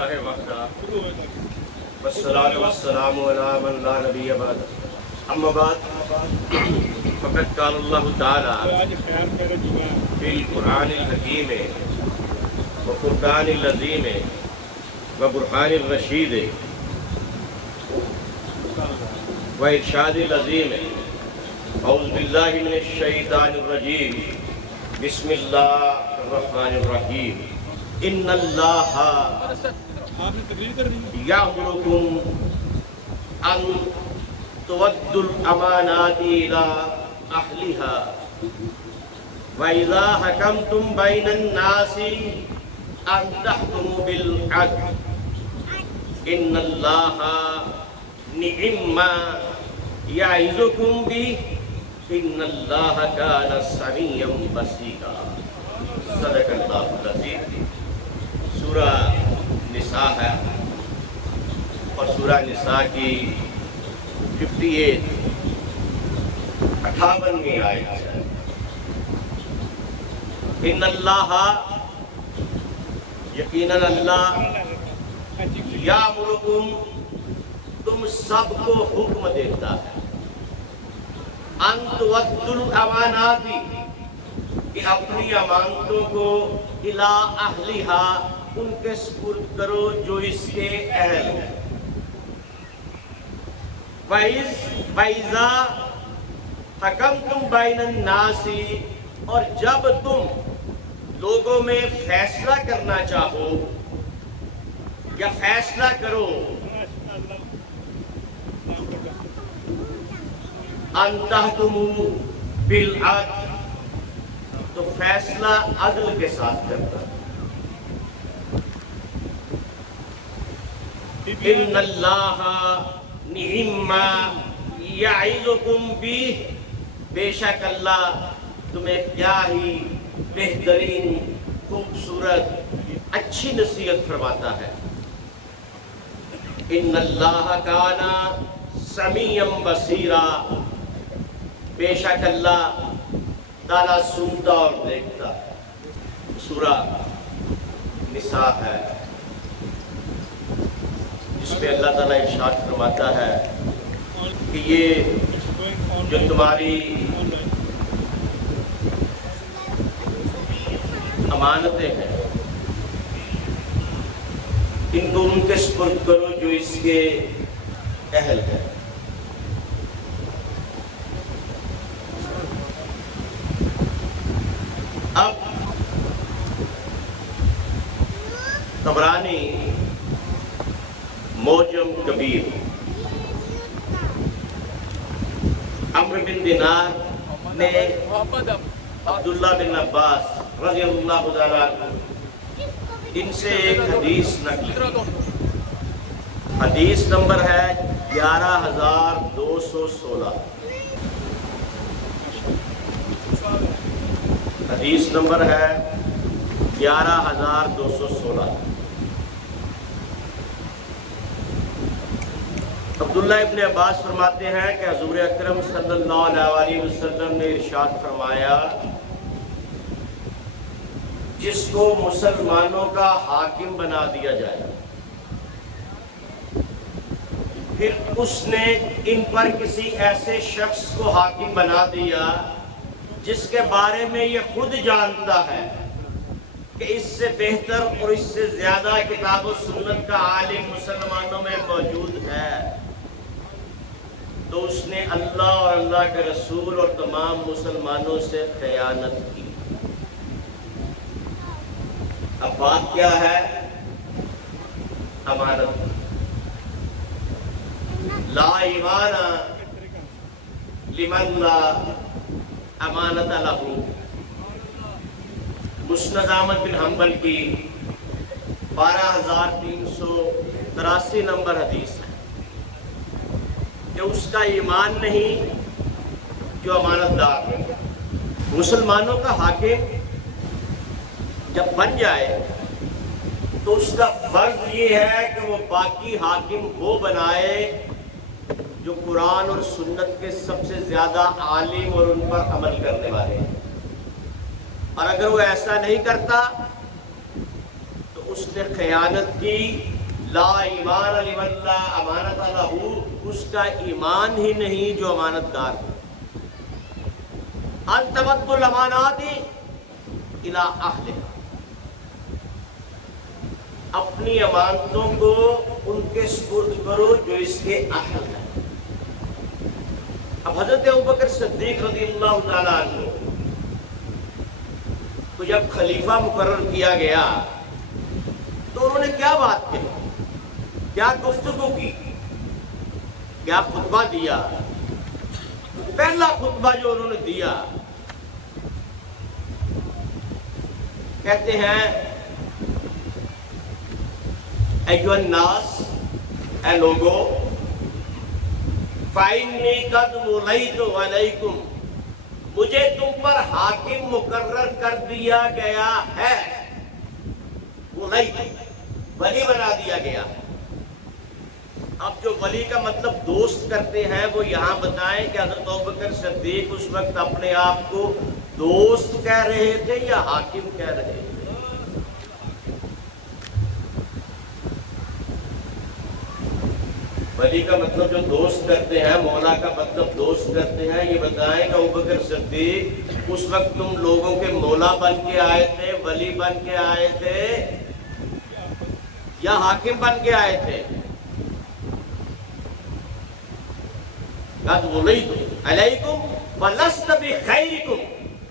للہ وحدہ والصلاۃ والسلام علی من لا نبی بعد اما بعد فقد قال اللہ تعالی فی القرآن الحکیم وفرقان العظیم وبرہان الرشید وارشاد العظیم اعوذ باللہ من الشیطان الرجیم بسم اللہ الرحمن الرحیم ان اللہ یأمرکم ان تؤدوا الامانات الى اہلها وَإِذَا حَكَمْتُمْ بَيْنَ النَّاسِ أَن تَحْكُمُوا بِالْعَدْلِ إِنَّ اللَّهَ نِعِمَّا يَعِظُكُمْ بِهِ إِنَّ اللَّهَ كَانَ سَمِيعًا بَصِيرًا صدق اللہ العظیم۔ سورہ نساء ہے اور سورہ نساء کی 58ویں آیت ہے۔ ان اللہ یقیناً اللہ یامرکم تم سب کو حکم دیتا ہے ان تؤدوا الامانات کہ اپنی امانتوں کو الی اہلہا ان کے سپرد کرو جو اس کے اہل ہیں۔ وَإِذَا حَكَمْتُمْ بَيْنَ النَّاسِ اور جب تم لوگوں میں فیصلہ کرنا چاہو یا فیصلہ کرو ان تحکموا بالعدل تو فیصلہ عدل کے ساتھ کرنا۔ ان اللہ نعم یعظکم بہ بے شک اللہ تمہیں کیا ہی بہترین خوبصورت اچھی نصیحت فرماتا ہے۔ ان اللہ کان سمیعا بصیرا بے شک اللہ تعالیٰ سنتا اور دیکھتا ہے۔ سورہ نساء ہے جس میں اللہ تعالیٰ ارشاد فرماتا ہے کہ یہ جو تمہاری امانتیں ہیں ان کو ان کے سپرد کرو جو اس کے اہل ہیں۔ اب طبرانی معجم کبیر عمرو بن دینار نے عبداللہ بن عباس رضی اللہ تعالیٰ ان سے ایک حدیث نقل کی۔ حدیث نمبر ہے 11216۔ حدیث نمبر ہے 11216۔ عبداللہ ابن عباس فرماتے ہیں کہ حضور اکرم صلی اللہ علیہ وسلم نے ارشاد فرمایا جس کو مسلمانوں کا حاکم بنا دیا جائے پھر اس نے ان پر کسی ایسے شخص کو حاکم بنا دیا جس کے بارے میں یہ خود جانتا ہے کہ اس سے بہتر اور اس سے زیادہ کتاب و سنت کا عالم مسلمانوں میں موجود ہے تو اس نے اللہ اور اللہ کے رسول اور تمام مسلمانوں سے خیانت کی۔ اب بات کیا ہے؟ امانت۔ لا ایمان لمن لا امانت لہ۔ مسند احمد بن حنبل کی 12383 نمبر حدیث ہے کہ اس کا ایمان نہیں جو امانت دار ہے۔ مسلمانوں کا حاکم جب بن جائے تو اس کا فرض یہ ہے کہ وہ باقی حاکم وہ بنائے جو قرآن اور سنت کے سب سے زیادہ عالم اور ان پر عمل کرنے والے ہیں، اور اگر وہ ایسا نہیں کرتا تو اس نے خیانت کی. لا ایمان لمن لا امانت لہ، اس کا ایمان ہی نہیں جو امانت دار ہے. ان تؤدوا الامانات الی اہلہا، اپنی امانتوں کو ان کے سپرد کرو جو اس کے اہل ہیں. اب حضرت ابوبکر صدیق رضی اللہ تعالیٰ عنہ کو جب خلیفہ مقرر کیا گیا تو انہوں نے کیا بات کہی، کیا گفتگو کی، کیا خطبہ دیا. پہلا خطبہ جو انہوں نے دیا، کہتے ہیں ایھا الناس، اے لوگو، فَإِنِّي قَدْ وَلَيْتُ عَلَيْكُمْ، مجھے تم پر حاکم مقرر کر دیا گیا ہے. ولی بنا دیا گیا. اب جو ولی کا مطلب دوست کرتے ہیں وہ یہاں بتائیں کہ حضرت ابوبکر صدیق اس وقت اپنے آپ کو دوست کہہ رہے تھے یا حاکم کہہ رہے تھے؟ ولی کا مطلب جو دوست کرتے ہیں، مولا کا مطلب دوست کرتے ہیں، یہ بتائیں کہ ابوبکر صدیق اس وقت تم لوگوں کے مولا بن کے آئے تھے، ولی بن کے آئے تھے یا حاکم بن کے آئے تھے؟ قد ولیت علیکم ولست بخیرکم،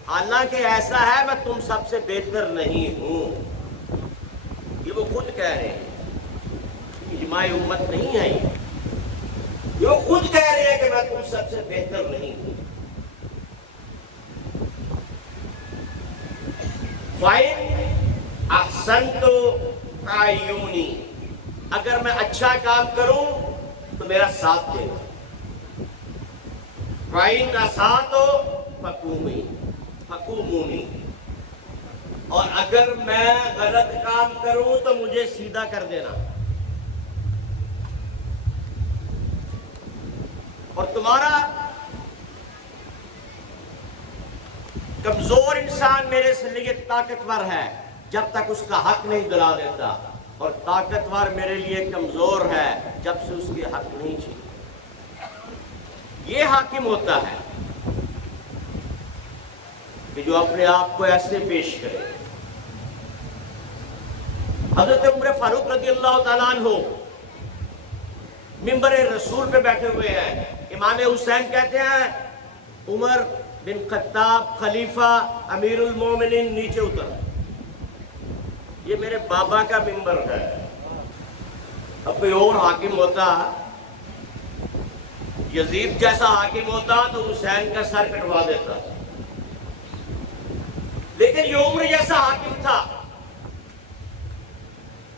حالانکہ ایسا ہے میں تم سب سے بہتر نہیں ہوں. یہ وہ خود کہہ رہے ہیں، اجماع امت نہیں ہے. یہ وہ خود کہہ رہے ہیں کہ میں تم سب سے بہتر نہیں ہوں. فَإِنْ أَحْسَنْتُ فَأَعِّنُونِي، اگر میں اچھا کام کروں تو میرا ساتھ دے. فَإِنْ أَسَأْتُ فَقُومُونِي، اور اگر میں غلط کام کروں تو مجھے سیدھا کر دینا. اور تمہارا کمزور انسان میرے سے لیے طاقتور ہے جب تک اس کا حق نہیں دلا دیتا، اور طاقتور میرے لیے کمزور ہے جب سے اس کے حق نہیں چھین. یہ حاکم ہوتا ہے کہ جو اپنے آپ کو ایسے پیش کرے. حضرت عمر فاروق رضی اللہ تعالیٰ عنہ ممبر رسول پہ بیٹھے ہوئے ہیں. امام حسین کہتے ہیں عمر بن خطاب خلیفہ امیر المومنین نیچے اتر، یہ میرے بابا کا ممبر ہے. اب کوئی اور حاکم ہوتا، یزید جیسا حاکم ہوتا تو حسین کا سر کٹوا دیتا، لیکن یہ عمر جیسا حاکم تھا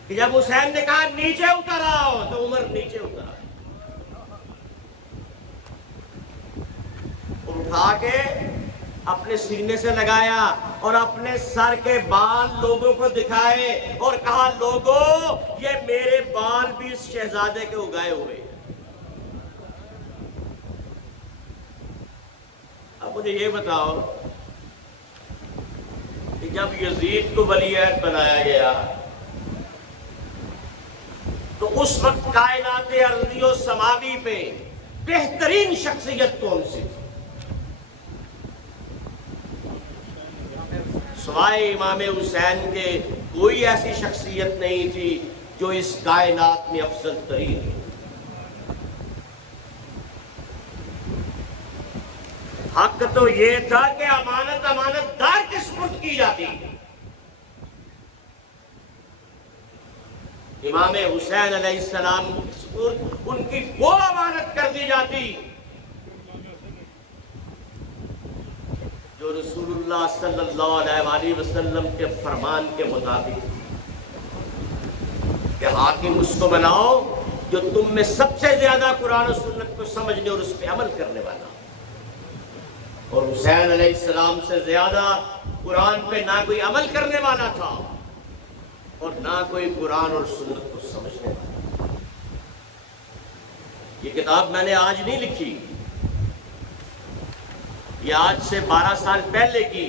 کہ جب حسین نے کہا نیچے اتر آؤ تو عمر نیچے اترا اور اٹھا کے اپنے سینے سے لگایا اور اپنے سر کے بال لوگوں کو دکھائے اور کہا لوگوں یہ میرے بال بھی اس شہزادے کے اگائے ہوئے ہیں. اب مجھے یہ بتاؤ کہ جب یزید کو ولی عہد بنایا گیا تو اس وقت کائنات ارضی و سماوی پہ بہترین شخصیت کون سی تھی؟ سوائے امام حسین کے کوئی ایسی شخصیت نہیں تھی جو اس کائنات میں افضل ترین ہے. حق تو یہ تھا کہ امانت دار کے سپرد کی جاتی. امام حسین علیہ السلام کے سپرد ان کی وہ امانت کر دی جاتی جو رسول اللہ صلی اللہ علیہ وآلہ وسلم کے فرمان کے مطابق کہ حاکم اس کو بناؤ جو تم میں سب سے زیادہ قرآن و سنت کو سمجھنے اور اس پہ عمل کرنے والا. اور حسین علیہ السلام سے زیادہ قرآن پہ نہ کوئی عمل کرنے والا تھا اور نہ کوئی قرآن اور سنت کو سمجھنے والا. یہ کتاب میں نے آج نہیں لکھی، یہ آج سے 12 سال پہلے کی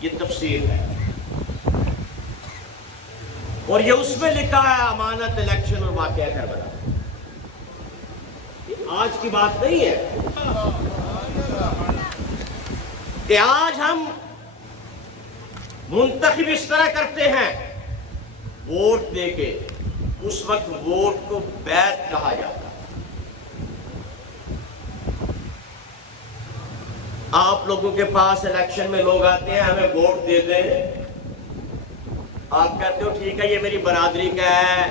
یہ تفسیر ہے. اور یہ اس میں لکھا ہے امانت، الیکشن اور واقعہ کربلا. یہ آج کی بات نہیں ہے کہ آج ہم منتخب اس طرح کرتے ہیں ووٹ دے کے. اس وقت ووٹ کو بیعت کہا جاتا. آپ لوگوں کے پاس الیکشن میں لوگ آتے ہیں ہمیں ووٹ دے دیں، آپ کہتے ہو ٹھیک ہے یہ میری برادری کا ہے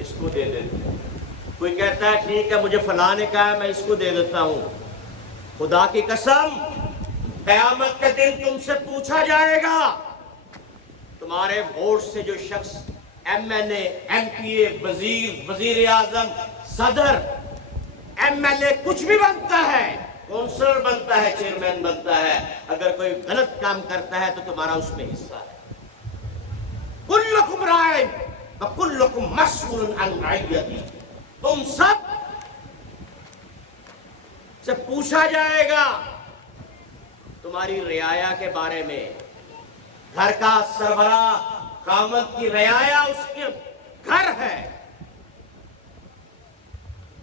اس کو دے دیتے ہیں. کوئی کہتا ہے ٹھیک ہے مجھے فلاں نے کہا ہے میں اس کو دے دیتا ہوں. خدا کی قسم قیامت کے دن تم سے پوچھا جائے گا تمہارے ووٹ سے جو شخص ایم این اے، ایم پی اے، وزیر، وزیر اعظم، صدر، ایم ایل اے کچھ بھی بنتا ہے، کونسلر بنتا ہے، چیئرمین بنتا ہے، اگر کوئی غلط کام کرتا ہے تو تمہارا اس میں حصہ ہے. کلکم رائن وکلکم مسئول عن رعیتہ. تم سب سے پوچھا جائے گا تمہاری رعایا کے بارے میں. گھر کا سربراہ خاوند کی رعایا اس کے گھر ہے،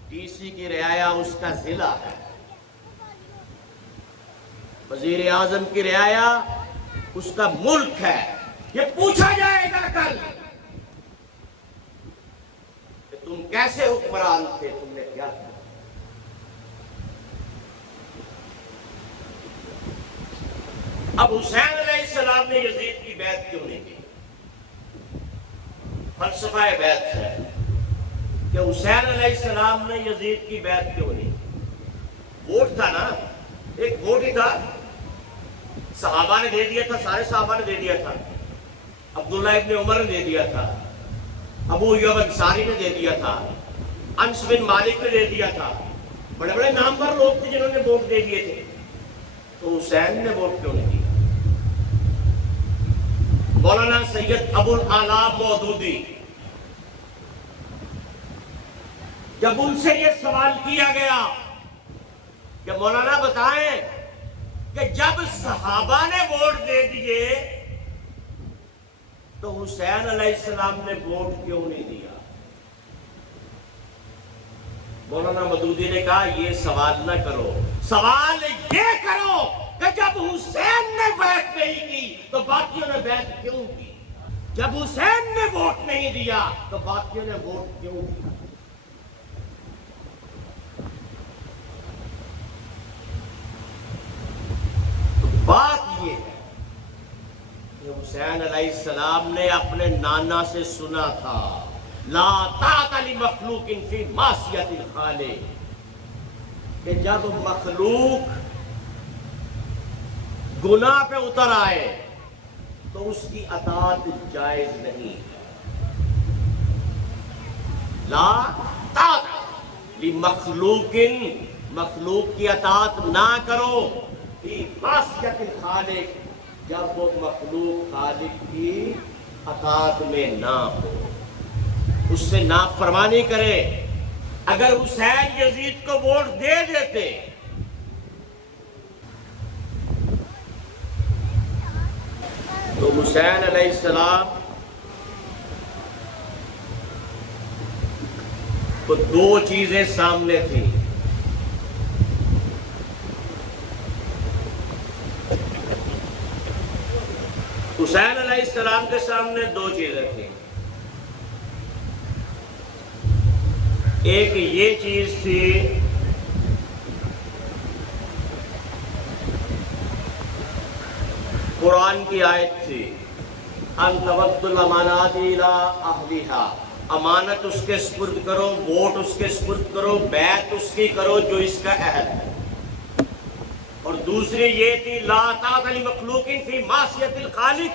ڈی سی کی رعایا اس کا ضلع ہے، وزیر اعظم کی رعایا اس کا ملک ہے. یہ پوچھا جائے گا کل کہ تم کیسے حکمران تھے، تم نے کیا کیا. اب حسین علیہ السلام نے یزید کی بیعت کیوں نہیں کی؟ فلسفہ بیعت ہے کہ حسین علیہ السلام نے یزید کی بیعت کیوں نہیں کی. ووٹ تھا نا، ایک ووٹ ہی تھا، صحابہ نے دے دیا تھا، سارے صحابہ نے دے دیا تھا، عبداللہ ابن عمر نے دے دیا تھا، ابو ایوب انصاری نے دے دیا تھا، انس بن مالک نے دے دیا تھا، بڑے بڑے نامور لوگ تھے جنہوں نے ووٹ دے دیے تھے. تو حسین نے ووٹ کیوں نہیں دیا؟ مولانا سید ابو الاعلی مودودی جب ان سے یہ سوال کیا گیا کہ مولانا بتائیں کہ جب صحابہ نے ووٹ دے دیے تو حسین علیہ السلام نے ووٹ کیوں نہیں دیا؟ مولانا مودودی نے کہا یہ سوال نہ کرو، سوال یہ کرو کہ جب حسین نے بیعت نہیں کی تو باقیوں نے بیعت کیوں کی؟ جب حسین نے ووٹ نہیں دیا تو باقیوں نے ووٹ کیوں دیا؟ بات یہ ہے کہ حسین علیہ السلام نے اپنے نانا سے سنا تھا لا طاعۃ لمخلوق فی معصیۃ الخالق، کہ جب مخلوق گناہ پہ اتر آئے تو اس کی اطاعت جائز نہیں ہے. لا طاعۃ لمخلوق، مخلوق کی اطاعت نہ کرو فی معصیۃ الخالق، جب وہ مخلوق خالق کی اطاعت میں نہ ہو، اس سے نافرمانی کرے. اگر حسین یزید کو ووٹ دے دیتے تو حسین علیہ السلام کو دو چیزیں سامنے تھیں. حسین علیہ السلام کے سامنے دو چیزیں تھیں. ایک یہ چیز تھی قرآن کی آیت تھی ان تؤدوا الامانات الی اہلھا، امانت اس کے سپرد کرو، ووٹ اس کے سپرد کرو، بیعت اس کی کرو جو اس کا اہل ہے. اور دوسری یہ تھی لا طاعۃ لمخلوق فی معصیۃ الخالق،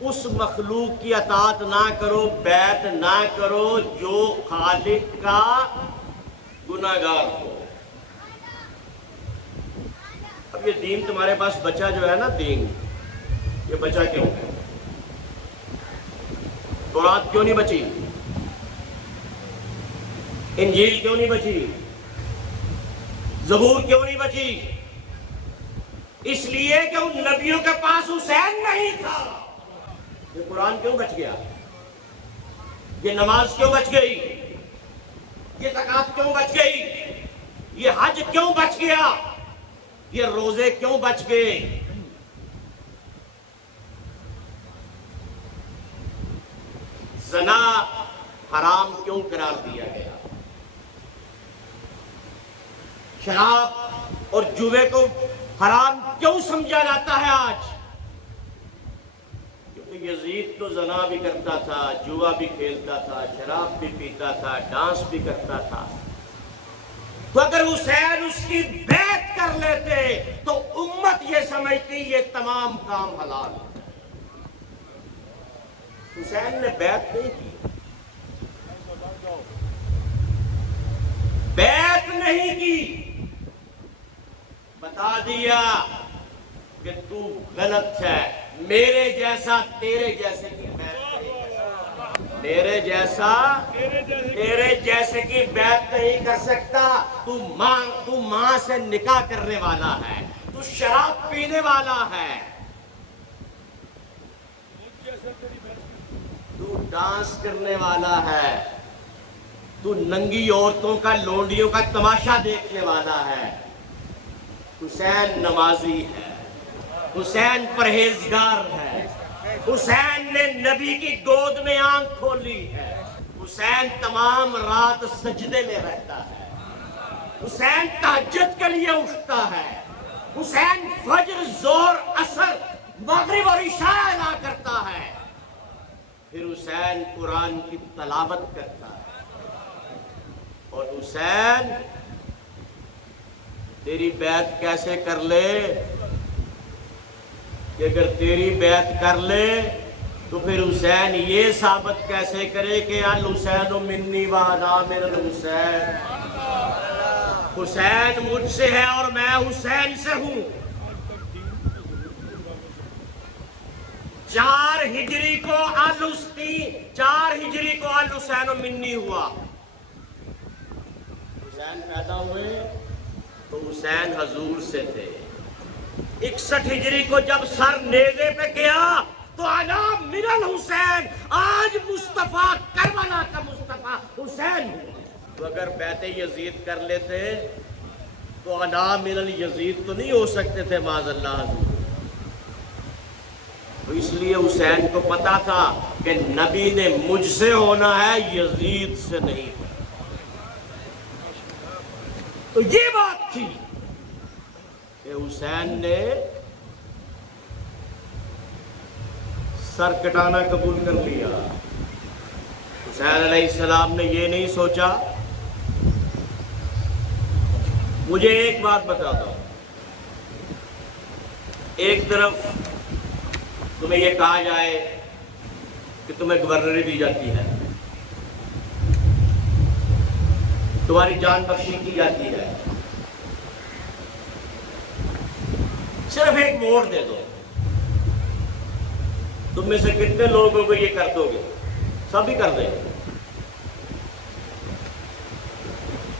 اس مخلوق کی اطاعت نہ کرو، بیعت نہ کرو جو خالق کا گناہگار ہو. اب یہ دین تمہارے پاس بچا جو ہے نا، دین یہ بچا کیوں ہے؟ تورات کیوں نہیں بچی؟ انجیل کیوں نہیں بچی؟ زبور کیوں نہیں بچی؟ اس لیے کہ ان نبیوں کے پاس حسین نہیں تھا. یہ قرآن کیوں بچ گیا؟ یہ نماز کیوں بچ گئی؟ یہ زکوٰۃ کیوں بچ گئی؟ یہ حج کیوں بچ گیا؟ یہ روزے کیوں بچ گئے؟ زنا حرام کیوں قرار دیا گیا؟ شراب اور جوے کو حرام کیوں سمجھا جاتا ہے آج؟ کیونکہ یزید تو زنا بھی کرتا تھا، جوا بھی کھیلتا تھا، شراب بھی پیتا تھا، ڈانس بھی کرتا تھا۔ تو اگر حسین اس کی بیعت کر لیتے تو امت یہ سمجھتی یہ تمام کام حلال ہے۔ حسین نے بیعت نہیں کی، بیعت نہیں کی، بتا دیا کہ تو غلط ہے، میرے جیسا تیرے جیسے کی بیعت نہیں کر سکتا، میرے جیسا تیرے جیسے کی بیعت نہیں کر سکتا۔ تو ماں سے نکاح کرنے والا ہے، تو شراب پینے والا ہے، تو ڈانس کرنے والا ہے، تو ننگی عورتوں کا لونڈیوں کا تماشا دیکھنے والا ہے۔ حسین نمازی ہے، حسین پرہیزگار ہے، حسین نے نبی کی گود میں آنکھ کھولی ہے، حسین تمام رات سجدے میں رہتا ہے، حسین تہجد کے لیے اٹھتا ہے، حسین فجر ظہر عصر مغرب اور عشاء ادا کرتا ہے، پھر حسین قرآن کی تلاوت کرتا ہے۔ اور حسین تیری بیعت کیسے کر لے کہ اگر تیری بیعت کر لے تو پھر حسین یہ ثابت کیسے کرے کہ الحسین منی وانا من الحسین، حسین مجھ سے ہے اور میں حسین سے ہوں۔ 4 ہجری کو الحسین منی ہوا، حسین پیدا ہوئے تو حسین حضور سے تھے۔ 61 ہجری کو جب سر نیزے پہ گیا تو انا من الحسین، آج مصطفیٰ کربلا کا مصطفیٰ حسین ہوا۔ تو اگر بیعت یزید کر لیتے تو انا من الیزید تو نہیں ہو سکتے تھے معاذ اللہ حضور۔ تو اس لیے حسین کو پتا تھا کہ نبی نے مجھ سے ہونا ہے، یزید سے نہیں ہونا۔ تو یہ بات تھی کہ حسین نے سر کٹانا قبول کر لیا۔ حسین علیہ السلام نے یہ نہیں سوچا۔ مجھے ایک بات بتا دو، ایک طرف تمہیں یہ کہا جائے کہ تمہیں گورنری دی جاتی ہے، تمہاری جان بخشی کی جاتی ہے، صرف ایک ووٹ دے دو، تم میں سے کتنے لوگوں کو یہ کر دو گے؟ سب ہی کر دیں گے۔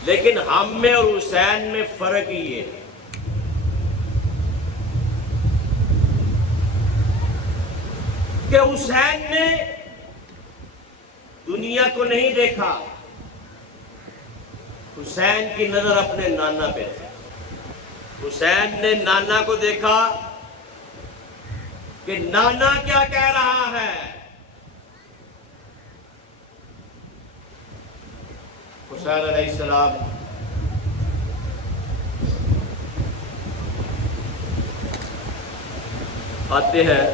لیکن ہم میں اور حسین میں فرق یہ ہے کہ حسین نے دنیا کو نہیں دیکھا، حسین کی نظر اپنے نانا پہ تھی۔ حسین نے نانا کو دیکھا کہ نانا کیا کہہ رہا ہے۔ حسین علیہ السلام آتے ہیں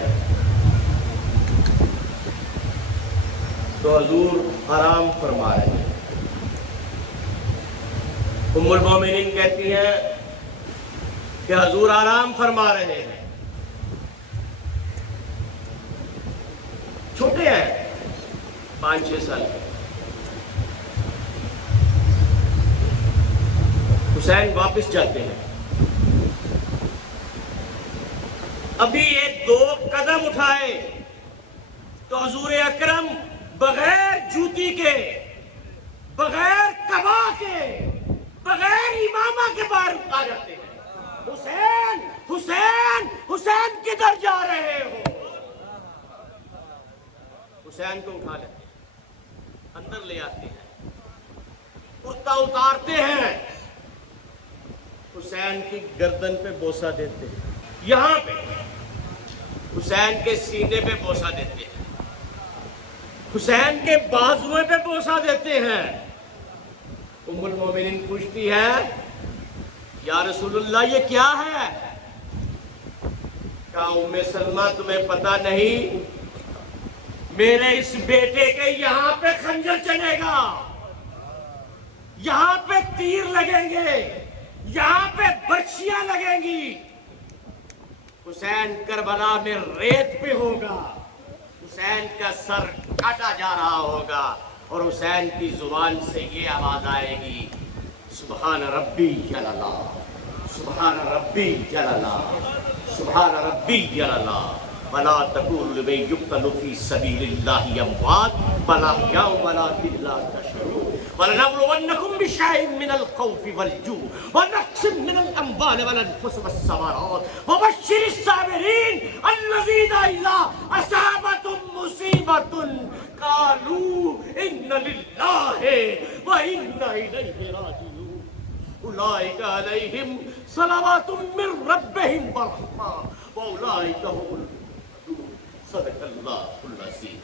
تو حضور آرام فرما رہے ہیں۔ ام المومنین کہتی ہیں کہ حضور آرام فرما رہے ہیں، چھوٹے ہیں 5-6 سال کے۔ حسین واپس جاتے ہیں، ابھی ایک 2 قدم اٹھائے تو حضور اکرم بغیر جوتی کے، بغیر قبا کے، بغیر امامہ کے باہر آ جاتے ہیں۔ حسین حسین حسین کدھر جا رہے ہو؟ حسین کو اٹھا لیتے ہیں۔ اندر لے آتے ہیں، کرتا اتارتے ہیں، حسین کی گردن پہ بوسہ دیتے ہیں، یہاں پہ حسین کے سینے پہ بوسہ دیتے ہیں، حسین کے بازوئے پہ بوسہ دیتے ہیں۔ ام المومنین پوچھتی ہے یا رسول اللہ یہ کیا ہے؟ کہا ام سلمہ تمہیں پتہ نہیں، میرے اس بیٹے کے یہاں پہ خنجر چلے گا، یہاں پہ تیر لگیں گے، یہاں پہ برچیاں لگیں گی، حسین کربلا میں ریت پہ ہوگا، حسین کا سر کاٹا جا رہا ہوگا، اور حسین کی زبان سے یہ آواز آئے گی سبحان ربی جل اللہ، سبحان ربی جل اللہ، سبحان ربی جل اللہ، ولا تقولوا لمن يقتل في سبيل الله اموات بل احياء ولكن لا تشعرون ولنبلونكم بشيء من الخوف والجوع ونقص من الاموال والانفس والثمرات وبشر الصابرين الذين اذا اصابتهم مصيبة قالوا انا لله وانا اليه راجعون اولئك عليهم صلوات من ربهم ورحمة واولئك هم صدق اللہ العظیم۔